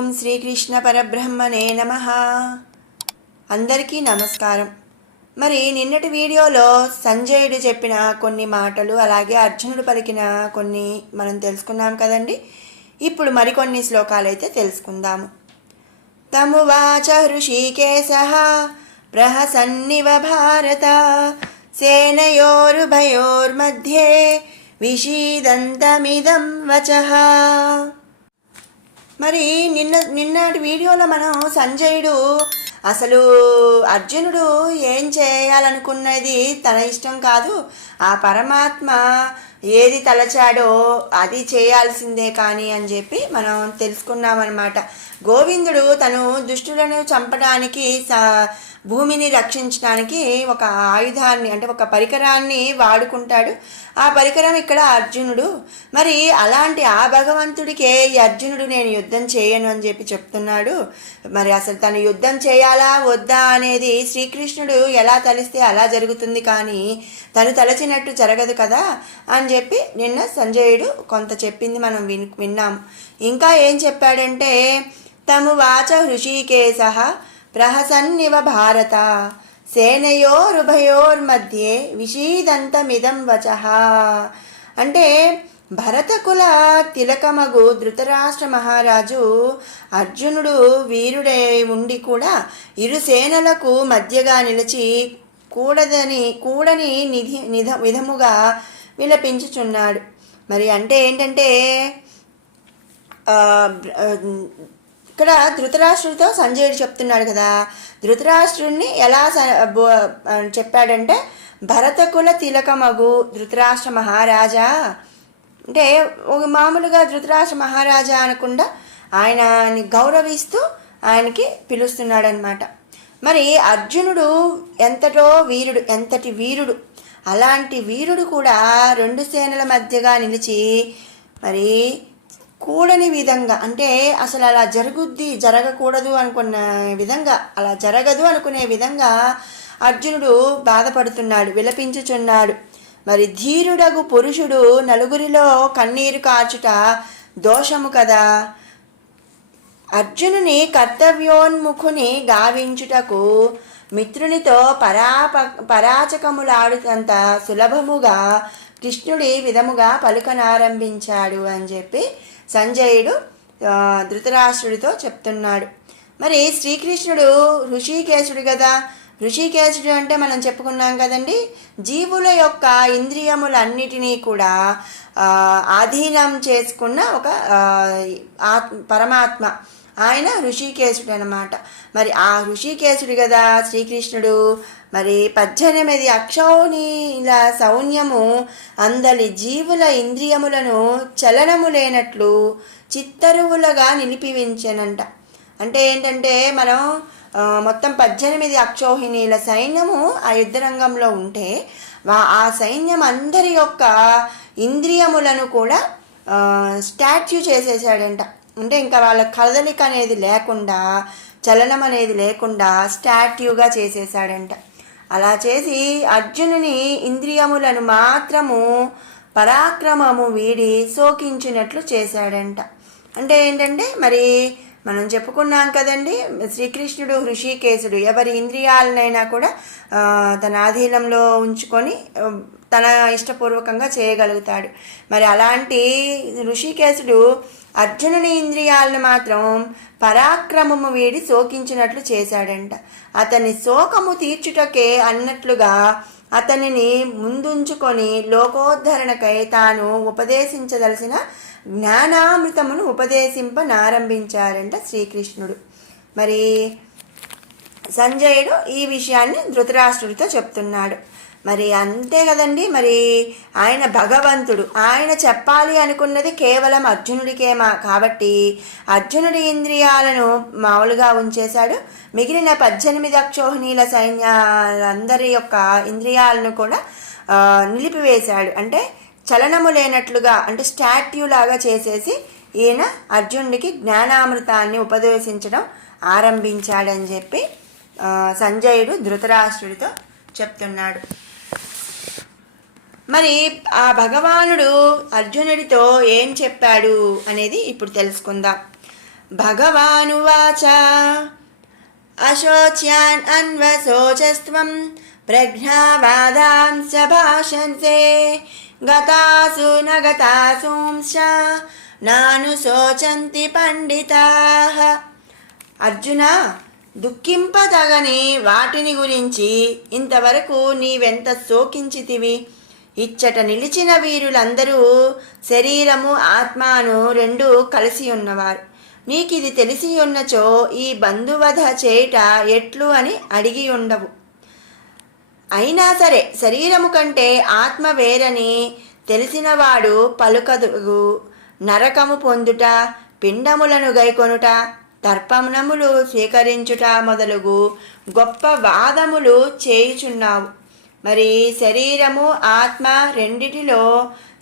ఓం శ్రీకృష్ణ పరబ్రహ్మణే నమః. అందరికీ నమస్కారం. మరి నిన్నటి వీడియోలో సంజయుడు చెప్పిన కొన్ని మాటలు, అలాగే అర్జునుడు పలికిన కొన్ని మనం తెలుసుకున్నాం కదండి. ఇప్పుడు మరికొన్ని శ్లోకాలు అయితే తెలుసుకుందాము. తమువాచ హృషీకేశః ప్రహసన్నివ భారత సేనయోరుభయోర్मध्ये విషీదంతమిదం వచః. మరి నిన్నటి వీడియోలో మనం సంజయుడు అసలు అర్జునుడు ఏం చేయాలనుకున్నది తన ఇష్టం కాదు, ఆ పరమాత్మ ఏది తలచాడో అది చేయాల్సిందే కానీ అని చెప్పి మనం తెలుసుకున్నామన్నమాట. గోవిందుడు తను దుష్టులను చంపడానికి భూమిని రక్షించడానికి ఒక ఆయుధాన్ని అంటే ఒక పరికరాన్ని వాడుకుంటాడు. ఆ పరికరం ఇక్కడ అర్జునుడు. మరి అలాంటి ఆ భగవంతుడికే ఈ అర్జునుడు నేను యుద్ధం చేయను అని చెప్పి చెప్తున్నాడు. మరి అసలు తను యుద్ధం చేయాలా వద్దా అనేది శ్రీకృష్ణుడు ఎలా తలిస్తే అలా జరుగుతుంది, కానీ తను తలచినట్టు జరగదు కదా అని చెప్పి నిన్న సంజయుడు కొంత చెప్పింది మనం విన్నాం. ఇంకా ఏం చెప్పాడంటే తము వాచ హృషీకేశః ప్రహసన్నివ భారత సేనయోరుభయోర్मध्ये విషీదంతమిదం వచః. అంటే భరతకుల తిలకమగు ధృతరాష్ట్ర మహారాజు అర్జునుడు వీరుడే ఉండి కూడా ఇరు సేనలకు మధ్యగా నిలిచి కూడని విధముగా విలపించుచున్నాడు. మరి అంటే ఏంటంటే ఇక్కడ ధృతరాష్ట్రుడితో సంజయుడు చెప్తున్నాడు కదా. ధృతరాష్ట్రుడిని ఎలా చెప్పాడంటే భరతకుల తిలకమగు ధృతరాష్ట్ర మహారాజా అంటే మామూలుగా ధృతరాష్ట్ర మహారాజా అనకుండా ఆయనని గౌరవిస్తూ ఆయనకి పిలుస్తున్నాడనమాట. మరి అర్జునుడు ఎంతటి వీరుడు, అలాంటి వీరుడు కూడా రెండు సేనల మధ్యగా నిలిచి మరి కూడని విధంగా అంటే అసలు అలా జరగకూడదు అనుకున్న విధంగా, అలా జరగదు అనుకునే విధంగా అర్జునుడు బాధపడుతున్నాడు, విలపించుచున్నాడు. మరి ధీరుడగు పురుషుడు నలుగురిలో కన్నీరు కార్చుట దోషము కదా. అర్జునుని కర్తవ్యోన్ముఖుని గావించుటకు మిత్రునితో పరాచకములాడుతంత సులభముగా కృష్ణుడి విధముగా పలుకనారంభించాడు అని చెప్పి సంజయుడు ధృతరాష్ట్రుడితో చెప్తున్నాడు. మరి శ్రీకృష్ణుడు ఋషికేశుడు కదా. ఋషికేశుడు అంటే మనం చెప్పుకున్నాం కదండి, జీవుల యొక్క ఇంద్రియములన్నిటినీ కూడా ఆధీనం చేసుకున్న ఒక పరమాత్మ, ఆయన ఋషికేశుడు అన్నమాట. మరి ఆ ఋషికేశుడు కదా శ్రీకృష్ణుడు. మరి 18 అక్షౌహిణీల సౌన్యము అందలి జీవుల ఇంద్రియములను చలనము లేనట్లు చిత్తరువులుగా నిలిపివించనంట. అంటే ఏంటంటే మనం మొత్తం 18 అక్షౌహిణీల సైన్యము ఆ యుద్ధరంగంలో ఉంటే ఆ సైన్యం అందరి యొక్క ఇంద్రియములను కూడా స్టాట్యూ చేసేసాడంట. అంటే ఇంకా వాళ్ళ కదలిక అనేది లేకుండా, చలనం అనేది లేకుండా స్టాట్యూగా చేసేసాడంట. అలా చేసి అర్జునుని ఇంద్రియములను మాత్రము పరాక్రమము వీడి సోకించినట్లు చేశాడంట. అంటే ఏంటంటే మరి మనం చెప్పుకున్నాం కదండి, శ్రీకృష్ణుడు ఋషికేశుడు ఎవరి ఇంద్రియాలనైనా కూడా తన ఆధీనంలో ఉంచుకొని తన ఇష్టపూర్వకంగా చేయగలుగుతాడు. మరి అలాంటి ఋషికేశుడు అర్జునుని ఇంద్రియాలను మాత్రం పరాక్రమము వీడి సోకించినట్లు చేశాడంట. అతని శోకము తీర్చుటకే అన్నట్లుగా అతనిని ముందుంచుకొని లోకోద్ధరణకై తాను ఉపదేశించదలసిన జ్ఞానామృతమును ఉపదేశింపనారంభించారంట శ్రీకృష్ణుడు. మరి సంజయుడు ఈ విషయాన్ని ధృతరాష్ట్రుడితో చెప్తున్నాడు. మరి అంతే కదండి, మరి ఆయన భగవంతుడు, ఆయన చెప్పాలి అనుకున్నది కేవలం అర్జునుడికే కాబట్టి అర్జునుడి ఇంద్రియాలను మామూలుగా ఉంచేశాడు. మిగిలిన 18 అక్షౌహిణీల సైన్యాలందరి యొక్క ఇంద్రియాలను కూడా నిలిపివేశాడు. అంటే చలనము లేనట్లుగా, అంటే స్టాట్యూ లాగా చేసేసి ఈయన అర్జునుడికి జ్ఞానామృతాన్ని ఉపదేశించడం ఆరంభించాడని చెప్పి సంజయుడు ధృతరాష్ట్రుడితో చెప్తున్నాడు. మరి ఆ భగవానుడు అర్జునుడితో ఏం చెప్పాడు అనేది ఇప్పుడు తెలుసుకుందాం. భగవానువాచ అశోచ్యాన్ అన్వశోచస్త్వం ప్రజ్ఞావాదాంశ భాషన్తే గతాసు నగతాసూంశ నాను శోచంతి పండితాః. అర్జున, దుఃఖింపదగని వాటిని గురించి ఇంతవరకు నీవెంత శోకించితివి. ఇచ్చట నిలిచిన వీరులందరూ శరీరము ఆత్మను రెండు కలిసి ఉన్నవారు. నీకిది తెలిసి ఉన్నచో ఈ బంధువధ చేయుట ఎట్లు అని అడిగి ఉండవు. అయినా సరే శరీరము కంటే ఆత్మ వేరని తెలిసినవాడు పలుకదు. నరకము పొందుట, పిండములను గైకొనుట, తర్పణములు స్వీకరించుట మొదలుగు గొప్ప వాదములు చేయుచున్నావు. మరి శరీరము ఆత్మ రెండిటిలో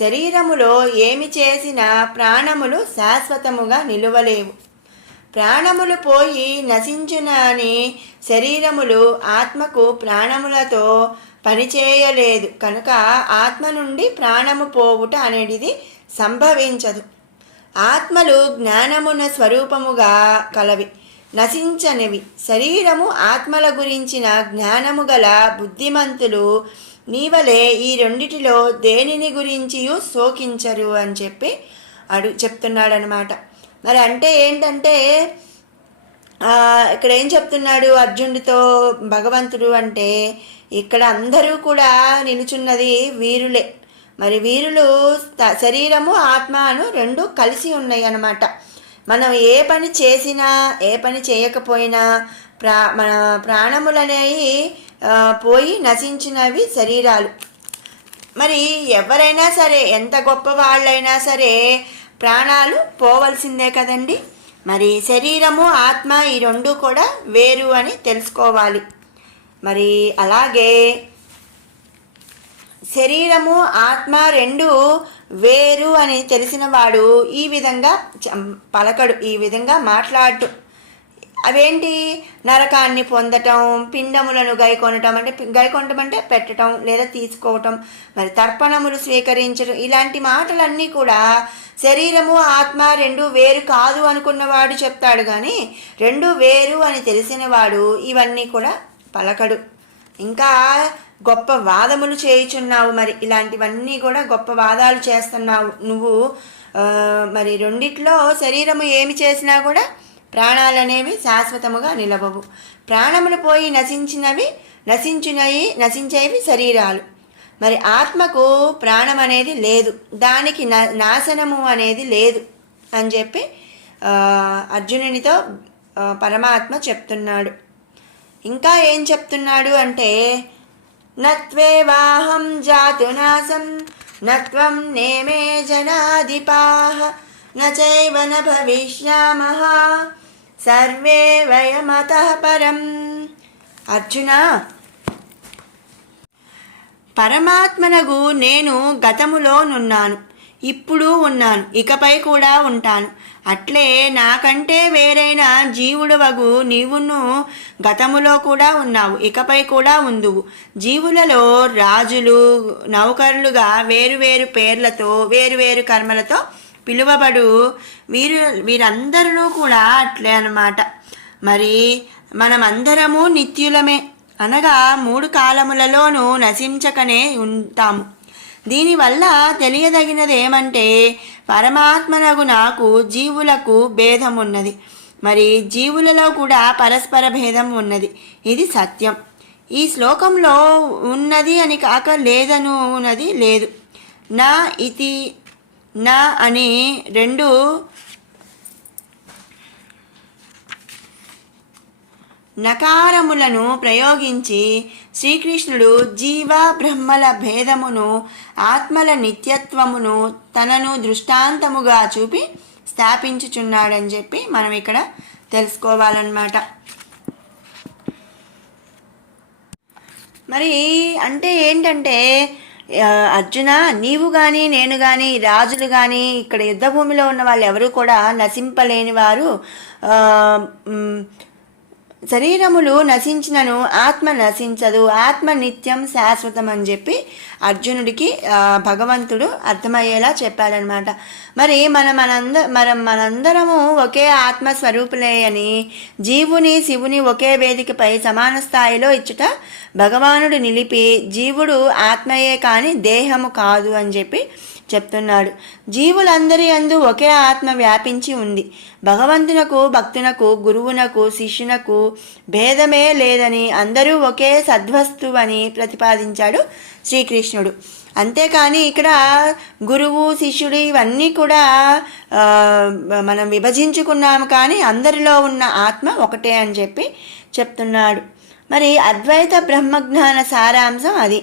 శరీరములో ఏమి చేసినా ప్రాణములు శాశ్వతముగా నిలువలేవు. ప్రాణములు పోయి నశించునని శరీరములు ఆత్మకు ప్రాణములతో పనిచేయలేదు కనుక ఆత్మ నుండి ప్రాణము పోవుట అనేది సంభవించదు. ఆత్మలు జ్ఞానమున స్వరూపముగా కలవి, నశించనివి. శరీరము ఆత్మల గురించిన జ్ఞానము గల బుద్ధిమంతులు నీవలే ఈ రెండిటిలో దేనిని గురించియూ శోకించరు అని చెప్పి చెప్తున్నాడనమాట. మరి అంటే ఏంటంటే ఇక్కడ ఏం చెప్తున్నాడు అర్జునుడితో భగవంతుడు అంటే, ఇక్కడ అందరూ కూడా నిలుచున్నది వీరులే. మరి వీరులు శరీరము ఆత్మను రెండు కలిసి ఉన్నాయి అన్నమాట. మనం ఏ పని చేసినా ఏ పని చేయకపోయినా మన ప్రాణములనేవి పోయి నశించినవి శరీరాలు. మరి ఎవరైనా సరే, ఎంత గొప్ప వాళ్ళైనా సరే ప్రాణాలు పోవలసిందే కదండి. మరి శరీరము ఆత్మ ఈ రెండు కూడా వేరు అని తెలుసుకోవాలి. మరి అలాగే శరీరము ఆత్మ రెండు వేరు అని తెలిసిన వాడు ఈ విధంగా పలకడు, ఈ విధంగా మాట్లాడు. అవేంటి? నరకాన్ని పొందటం, పిండములను గైకొనటం అంటే పెట్టడం లేదా తీసుకోవటం, మరి తర్పణములు స్వీకరించడం, ఇలాంటి మాటలన్నీ కూడా శరీరము ఆత్మ రెండు వేరు కాదు అనుకున్నవాడు చెప్తాడు. కానీ రెండు వేరు అని తెలిసినవాడు ఇవన్నీ కూడా పలకడు. ఇంకా గొప్ప వాదములు చేయుచున్నావు. మరి ఇలాంటివన్నీ కూడా గొప్ప వాదాలు చేస్తున్నావు నువ్వు. మరి రెండిట్లో శరీరము ఏమి చేసినా కూడా ప్రాణాలనేవి శాశ్వతముగా నిలవవు. ప్రాణములు పోయి నశించేవి శరీరాలు. మరి ఆత్మకు ప్రాణం అనేది లేదు, దానికి నాశనము అనేది లేదు అని చెప్పి అర్జునునితో పరమాత్మ చెప్తున్నాడు. ఇంకా ఏం చెప్తున్నాడు అంటే, నత్వేవాహం జాతునాసం నత్వం నేమే జనాధిపాః నచైవ న భవిష్యామః సర్వే వయమతః పరం. అర్జున, పరమాత్మనగు నేను గతములోనున్నాను, ఇప్పుడు ఉన్నాను, ఇకపై కూడా ఉంటాను. అట్లే నాకంటే వేరైన జీవుడవగు నీవును గతములో కూడా ఉన్నావు, ఇకపై కూడా ఉందువు. జీవులలో రాజులు నౌకరులుగా వేరువేరు పేర్లతో వేరువేరు కర్మలతో పిలువబడు వీరందరూ కూడా అట్లే అన్నమాట. మరి మనమందరము నిత్యులమే, అనగా 3 కాలములలోనూ నశించకనే ఉంటాము. దీనివల్ల తెలియదగినది ఏమంటే, పరమాత్మనగు నాకు జీవులకు భేదం ఉన్నది, మరి జీవులలో కూడా పరస్పర భేదం ఉన్నది. ఇది సత్యం. ఈ శ్లోకంలో ఉన్నది అని కాక లేదనున్నది లేదు. నా ఇతి నా అని 2 నకారములను ప్రయోగించి శ్రీకృష్ణుడు జీవ బ్రహ్మల భేదమును, ఆత్మల నిత్యత్వమును తనను దృష్టాంతముగా చూపి స్థాపించుచున్నాడని చెప్పి మనం ఇక్కడ తెలుసుకోవాలన్నమాట. మరి అంటే ఏంటంటే, అర్జున, నీవు కానీ నేను కానీ రాజులు కానీ ఇక్కడ యుద్ధభూమిలో ఉన్న వాళ్ళు ఎవరు కూడా నశింపలేని వారు, శరీరములు నశించినను ఆత్మ నశించదు, ఆత్మ నిత్యం శాశ్వతం అని చెప్పి అర్జునుడికి భగవంతుడు అర్థమయ్యేలా చెప్పాడనమాట. మరి మనందరము ఒకే ఆత్మస్వరూపులే అని జీవుని శివుని ఒకే వేదికపై సమాన స్థాయిలో ఇచ్చుట భగవానుడు నిలిపి జీవుడు ఆత్మయే కాని దేహము కాదు అని చెప్పి చెప్తున్నాడు. జీవులందరి యందు ఒకే ఆత్మ వ్యాపించి ఉంది. భగవంతునకు భక్తునకు గురువునకు శిష్యునకు భేదమే లేదని, అందరూ ఒకే సద్వస్తువని ప్రతిపాదించాడు శ్రీకృష్ణుడు. అంతేకాని ఇక్కడ గురువు శిష్యుడు ఇవన్నీ కూడా మనం విభజించుకున్నాము, కానీ అందరిలో ఉన్న ఆత్మ ఒకటే అని చెప్పి చెప్తున్నాడు. మరి అద్వైత బ్రహ్మజ్ఞాన సారాంశం అది.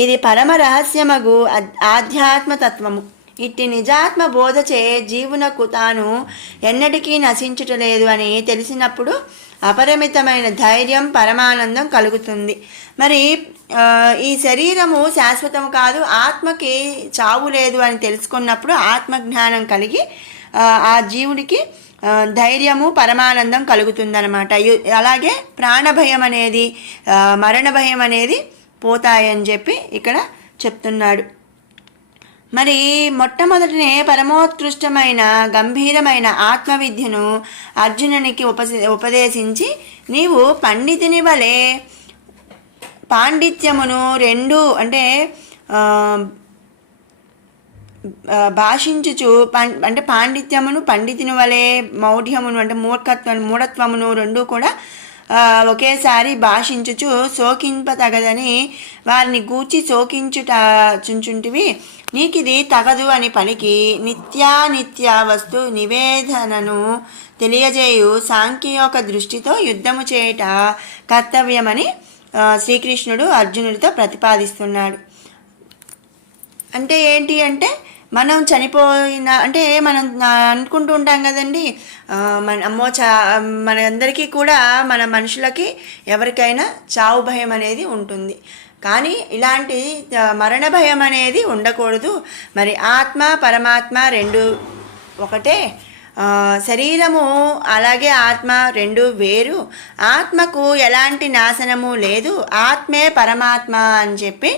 ఇది పరమ రహస్యమగు ఆధ్యాత్మతత్వము. ఇట్టి నిజాత్మ బోధచే జీవునకు తాను ఎన్నటికీ నశించుటలేదు అని తెలిసినప్పుడు అపరిమితమైన ధైర్యం పరమానందం కలుగుతుంది. మరి ఈ శరీరము శాశ్వతము కాదు, ఆత్మకి చావు లేదు అని తెలుసుకున్నప్పుడు ఆత్మజ్ఞానం కలిగి ఆ జీవుడికి ధైర్యము పరమానందం కలుగుతుందన్నమాట. అలాగే ప్రాణభయం అనేది మరణ భయం అనేది పోతాయని చెప్పి ఇక్కడ చెప్తున్నాడు. మరి మొట్టమొదటినే పరమోత్కృష్టమైన గంభీరమైన ఆత్మవిద్యను అర్జునునికి ఉపదేశించి నీవు పండితుని వలె పాండిత్యమును రెండు అంటే భాషించుచు అంటే పాండిత్యమును పండితుని వలె మౌఢ్యమును అంటే మూఢత్వమును రెండూ కూడా ఒకేసారి భాషించుచు శోకింపతగదని వారిని గూర్చి చుంచుంటివి, నీకిది తగదు అని పలికి నిత్యానిత్య వస్తు నివేదనను తెలియజేయు సాంఖ్యయోగ దృష్టితో యుద్ధము చేయుట కర్తవ్యమని శ్రీకృష్ణుడు అర్జునుడితో ప్రతిపాదిస్తున్నాడు. అంటే ఏంటి అంటే మనం చనిపోయిన అంటే మనం అనుకుంటూ ఉంటాం కదండి, మన అందరికీ కూడా మన మనుషులకి ఎవరికైనా చావు భయం అనేది ఉంటుంది, కానీ ఇలాంటి మరణ భయం అనేది ఉండకూడదు. మరి ఆత్మ పరమాత్మ రెండు ఒకటే, శరీరము అలాగే ఆత్మ రెండు వేరు, ఆత్మకు ఎలాంటి నాశనము లేదు, ఆత్మే పరమాత్మ అని చెప్పి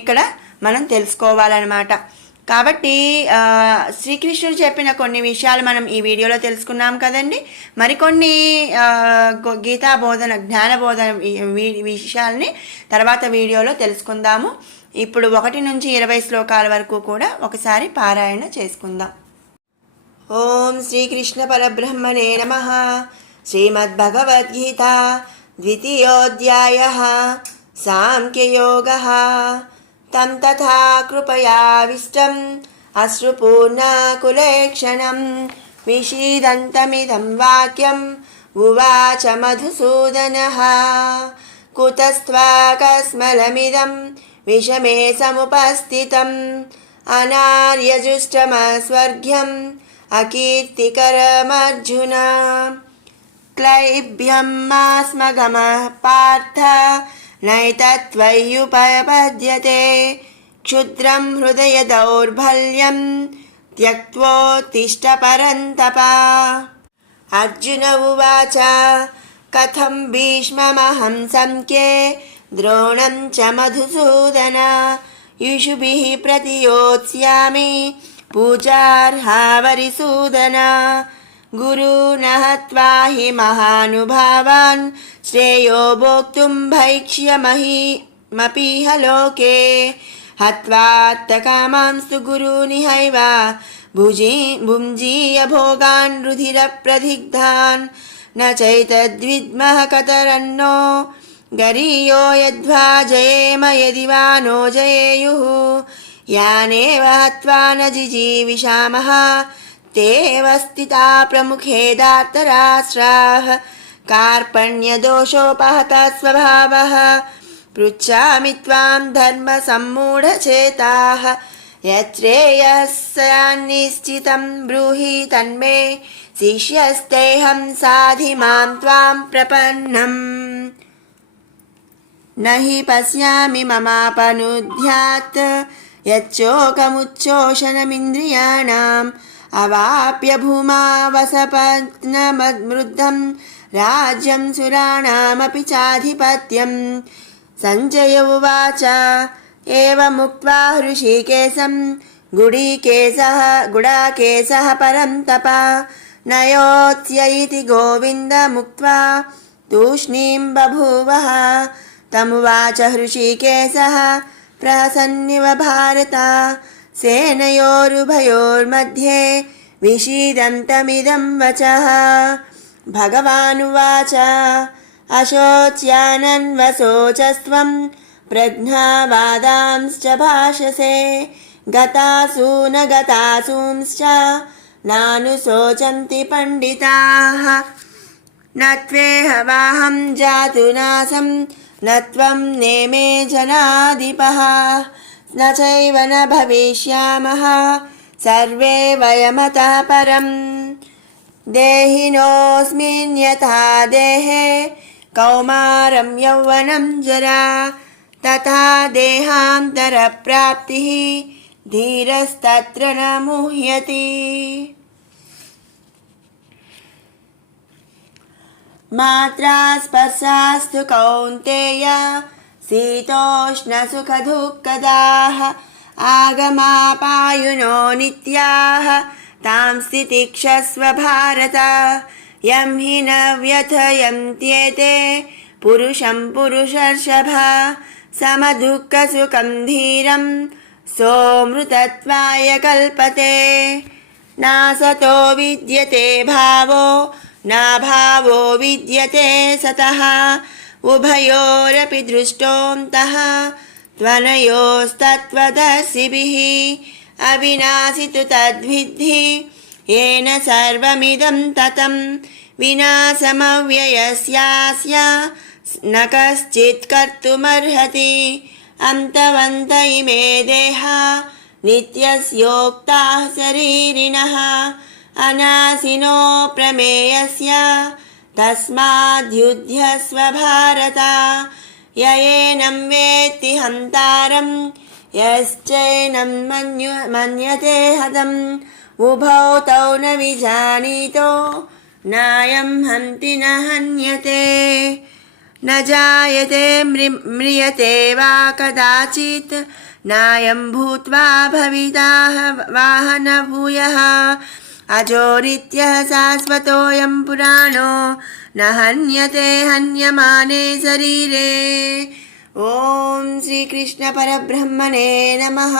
ఇక్కడ మనం తెలుసుకోవాలన్నమాట. కాబట్టి శ్రీకృష్ణుడు చెప్పిన కొన్ని విషయాలు మనం ఈ వీడియోలో తెలుసుకున్నాం కదండి. మరికొన్ని గీతా బోధన జ్ఞాన బోధన విషయాల్ని తర్వాత వీడియోలో తెలుసుకుందాము. ఇప్పుడు 1 నుంచి 20 శ్లోకాల వరకు కూడా ఒకసారి పారాయణ చేసుకుందాం. ఓం శ్రీకృష్ణ పరబ్రహ్మణే నమః. శ్రీమద్భగవద్గీత 2వ సాంఖ్యయోగः. తం తథా కృపయావిష్టం అశ్రుపూర్ణాకులేక్షణం విషీదంతమిదం వాక్యం ఉవాచ మధుసూదనః. కుతస్త్వాకస్మలమిదం విషమే సముపస్థితం అనార్యజుష్టమస్వర్గ్యం అకీర్తికరమర్జున. క్లైభ్యం మాస్మగమః పార్థ నైతత్వయ్యుపపద్యతే క్షుద్రం హృదయ దౌర్బల్యం త్యక్త్వోత్తిష్ట పరంతప. అర్జున ఉవాచ కథం భీష్మమహం సంఖ్యే ద్రోణం చ మధుసూదన యుషుభిః ప్రతియోత్స్యామి పూజార్హావరిసూదన. గురూన్ హత్వా హి మహానుభావాన్ శ్రేయో భోక్తుం భైక్ష్యమపీహ లోకే హత్వాత్తకామాంస్తు గురూనిహైవ భుంజీయ భోగాన్ రుధిర ప్రదిగ్ధాన్ న చైతద్విద్మః కతరన్నో గరీయో యద్వా జయేమ యది వా నో జయేయుః యానేవ హత్వా న జిజీవిషామః తేవ స్థితా ప్రముఖే దార్తరాష్ట్రాః కార్పణ్యదోషోపహత స్వభావః పృచ్ఛామి త్వాం ధర్మ సమ్మూఢచేతాః యచ్రేయస్యాన్నిశ్చితం బ్రూహి తన్మే శిష్యస్తేహం సాధి మాం త్వాం ప్రపన్నం. నహి పశ్యామి మమాపనుధ్యాత్ యచ్చోకముచ్చోషణమింద్రియాణాం अवाप्य भूमा वसपत्नमद्मृद्धं राज्यं सुराणामपि चाधिपत्यं। सञ्जय उवाच एवमुक्त्वा हृषीकेशं गुडाकेशः परं तप नयोत्स्य इति गोविन्दमुक्त्वा तूष्णीं बभूवः। तमुवाच हृषीकेशः प्रसन्निव भारत सेनयोरुभयोर्मध्ये विषीदन्तमिदं वचः। भगवानुवाच अशोच्यानन्वशोचस्त्वं प्रज्ञावादांश्च भाषसे गतासु न गतासूंश्च नानुशोचन्ति पण्डिताः। न त्वेहवाहं जातुनासं न त्वं नेमे जनाधिपः न चैव न भविष्यामः सर्वे वयमतः परम्। देहिनोऽस्मिन् यथा देहे कौमारं यौवनं जरा तथा देहान्तरप्राप्तिः धीरस्तत्र न मुह्यति। मात्रा स्पर्शास्तु कौन्तेय शीतोष्णसुखदुःखदाः आगमापायुनो नित्याः तां स्थितिक्षस्व भारत। यं हि न व्यथयन्त्येते पुरुषं पुरुषर्षभ समदुःखसुखं धीरं सोऽमृतत्वाय कल्पते। नासतो विद्यते भावो नाभावो विद्यते सतः उभयोरपि दृष्टोऽन्तः त्वनयोस्तत्त्वदर्शिभिः। अविनाशि तु तद्विद्धि येन सर्वमिदं ततं विनाशमव्ययस्यास्य न कश्चित् कर्तुमर्हति। अन्तवन्त इमे देहा नित्यस्योक्ताः शरीरिणः अनाशिनो प्रमेयस्य तस्माद्युध्यस्व भारत। य एनं वेत्ति हन्तारं यश्चैनं मन्यते हतम् उभौ तौ न विजानीतो नायं हन्ति न हन्यते। न जायते म्रियते वा कदाचित् नायं भूत्वा भविता वाह न भूयः। अजो नित्यः शाश्वतोऽयं पुराणो न हन्यते हन्यमाने शरीरे। ॐ श्रीकृष्ण परब्रह्मणे नमः।